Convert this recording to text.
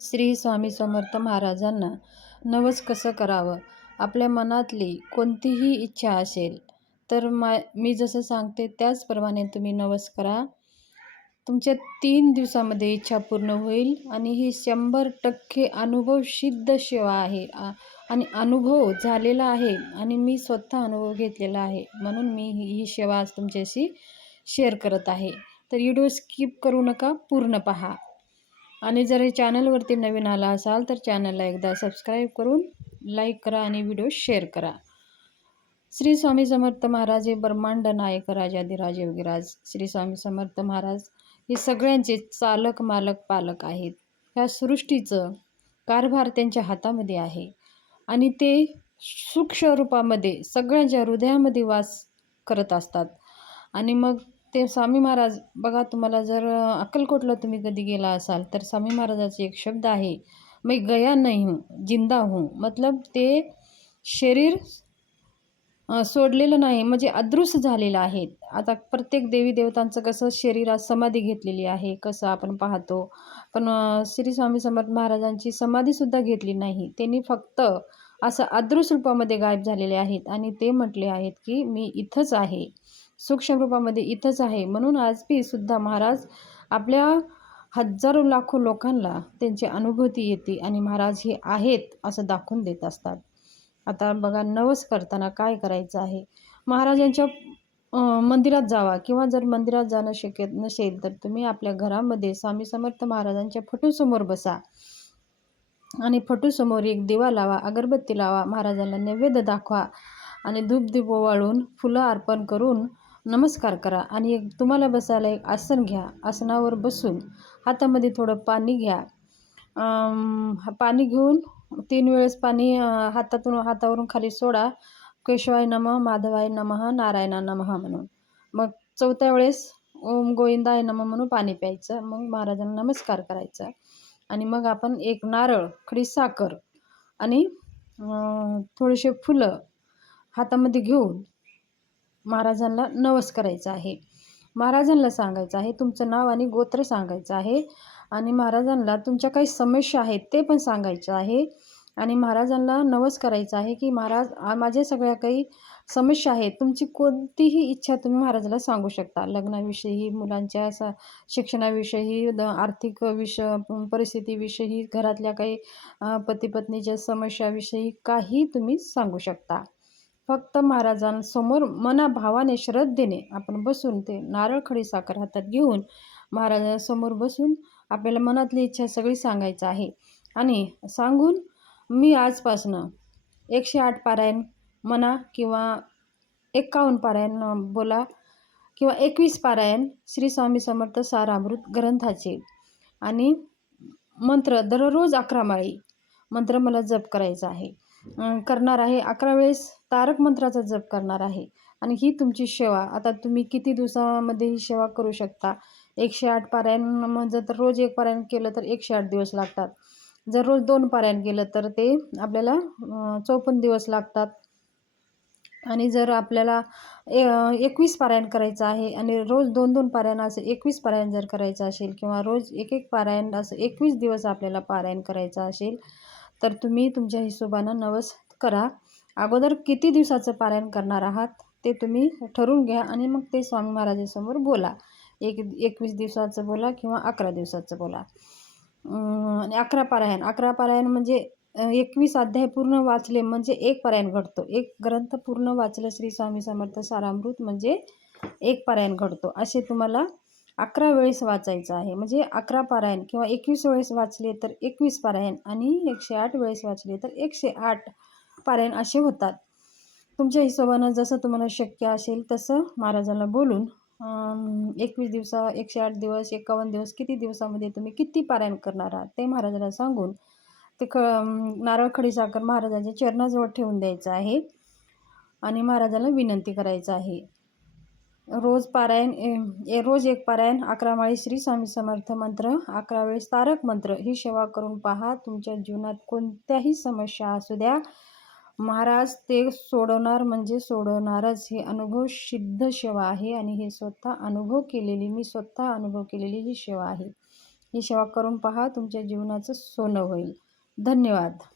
श्री स्वामी समर्थ महाराजांना नवस कसं करावं. आपल्या मनातली कोणतीही इच्छा असेल तर मी जसं सांगते त्याचप्रमाणे तुम्ही नवस करा. तुमच्या 3 दिवसामध्ये इच्छा पूर्ण होईल आणि ही 100% अनुभवसिद्ध सेवा आहे. आणि अनुभव झालेला आहे आणि मी स्वतः अनुभव घेतलेला आहे, म्हणून मी ही सेवा आज तुमच्याशी शेअर करत आहे. तर व्हिडिओ स्किप करू नका, पूर्ण पहा. आणि जर हे चॅनलवरती नवीन आला असाल तर चॅनलला एकदा सबस्क्राईब करून लाईक करा आणि व्हिडिओ शेअर करा. श्री स्वामी समर्थ महाराज हे ब्रह्मांड नायक राजाधिराज योगीराज. श्री स्वामी समर्थ महाराज हे सगळ्यांचे चालक मालक पालक आहेत. ह्या सृष्टीचं कारभार त्यांच्या हातामध्ये आहे आणि ते सूक्ष्म रूपामध्ये सगळ्यांच्या हृदयामध्ये वास करत असतात. आणि मग ते स्वामी महाराज बघा, तुम्हाला जर अक्कलकोटला तुम्ही कधी गेला असाल तर स्वामी महाराजाचे एक शब्द आहे, मैं गया नहीं हूँ जिंदा हूँ. मतलब ते शरीर सोडलेलं नाही, म्हणजे अदृश्य झालेलं आहे. आता प्रत्येक देवी देवतांचं कसं शरीरात समाधी घेतलेली आहे, कसं आपण पाहतो, पण श्री स्वामी समर्थ महाराजांची समाधीसुद्धा घेतली नाही. त्यांनी फक्त असं अदृश्य रूपामध्ये गायब झालेले आहेत आणि ते म्हटले आहेत की मी इथंच आहे, सूक्ष्म रूपामध्ये इथंच आहे. म्हणून आज बी सुद्धा महाराज आपल्या हजारो लाखो लोकांना त्यांची अनुभूती येते आणि महाराज हे आहेत असं दाखवून देत असतात. आता बघा, नवस करताना काय करायचं आहे. महाराजांच्या मंदिरात जावा, किंवा जर मंदिरात जाणं शक्य नसेल तर तुम्ही आपल्या घरामध्ये स्वामी समर्थ महाराजांच्या फोटोसमोर बसा आणि फोटोसमोर एक दिवा लावा, अगरबत्ती लावा, महाराजांना नैवेद्य दाखवा आणि धूप ओवाळून फुलं अर्पण करून नमस्कार करा. आणि एक तुम्हाला बसायला एक आसन घ्या. आसनावर बसून हातामध्ये थोडं पाणी घ्या. पाणी घेऊन 3 वेळेस पाणी हातावरून खाली सोडा. केशवाय नमः, माधवाय नमः, नारायणा नमः म्हणून. मग 4थ्या वेळेस ओम गोविंदाय नमः म्हणून पाणी प्यायचं. मग महाराजांना नमस्कार करायचा आणि मग आपण एक नारळ, खडी साखर आणि थोडेसे फुलं हातामध्ये घेऊन महाराजांना नवस करायचा आहे. महाराजांना सांगायचं आहे, तुमचं नाव आणि गोत्र सांगायचं आहे आणि महाराजांना तुमच्या काही समस्या आहेत ते पण सांगायचं आहे. आणि महाराजांना नवस करायचा आहे की महाराज, माझ्या सगळ्या काही समस्या आहेत, तुमची कोणतीही इच्छा तुम्ही महाराजाला सांगू शकता. लग्नाविषयी, मुलांच्या शिक्षणाविषयी, आर्थिक परिस्थितीविषयी, घरातल्या काही पती पत्नीच्या समस्याविषयी काही तुम्ही सांगू शकता. फक्त महाराजांसमोर मनाभावाने श्रद्धेने आपण बसून ते नारळ, खडी साखर हातात घेऊन महाराजांसमोर बसून आपल्याला मनातली इच्छा सगळी सांगायचं आहे. आणि सांगून मी आजपासनं 108 पारायण म्हणा किंवा 51 पारायण बोला किंवा 21 पारायण श्री स्वामी समर्थ सारामृत ग्रंथाचे आणि मंत्र दररोज 11 माळी मंत्र मला जप करायचा आहे, करणार आहे. 11 वेळेस तारक मंत्राचा जप करणार आहे. आणि ही तुमची सेवा. आता तुम्ही किती दिवसामध्ये ही सेवा करू शकता. 108 पारायण म्हणजे तर रोज 1 पारायण केलं तर 108 दिवस लागतात. जर रोज 2 पारायण केलं तर ते आपल्याला 54 दिवस लागतात. आणि जर आपल्याला 21 पारायण करायचं आहे आणि रोज 2-2 पारायण असं 21 पारायण जर करायचं असेल किंवा रोज 1-1 पारायण असं 21 दिवस आपल्याला पारायण करायचं असेल तर तुम्ही तुमच्या हिशोबानं नवस करा. अगोदर किती दिवसाचं पारायण करणार आहात ते तुम्ही ठरवून घ्या आणि मग ते स्वामी महाराजांसमोर बोला. 21 दिवसाचं बोला किंवा 11 दिवसाचं बोला. आणि 11 पारायण म्हणजे 21 अध्याय पूर्ण वाचले म्हणजे 1 पारायण घडतो. एक ग्रंथ पूर्ण वाचलं श्री स्वामी समर्थ सारामृत म्हणजे 1 पारायण घडतो. असे तुम्हाला 11 वेळेस वाचायचं आहे. म्हणजे 11 पारायण किंवा 21 वेळेस वाचले तर 21 पारायण आणि 108 वेळेस वाचले तर 108 पारायण असे होतात. तुमच्या हिशोबानं जसं तुम्हाला शक्य असेल तसं महाराजांना बोलून 21 दिवस, 108 दिवस, 51 दिवस, किती दिवसामध्ये तुम्ही किती पारायण करणार आहात ते महाराजांना सांगून ते नारळ, खडी साखर महाराजांच्या चरणाजवळ ठेवून द्यायचं आहे आणि महाराजांना विनंती करायचं आहे. रोज रोज 1 पारायण, 11 माळी श्री स्वामी समर्थ मंत्र, 11 वेळेस तारक मंत्र ही सेवा करून पहा. तुमच्या जीवनात कोणत्याही समस्या असू द्या, महाराज ते सोडवणार म्हणजे सोडवणारच. हे अनुभव सिद्ध सेवा आहे आणि हे मी स्वतः अनुभव केलेली ही सेवा आहे. ही सेवा करून पहा, तुमच्या जीवनाचं सोनं होईल. धन्यवाद.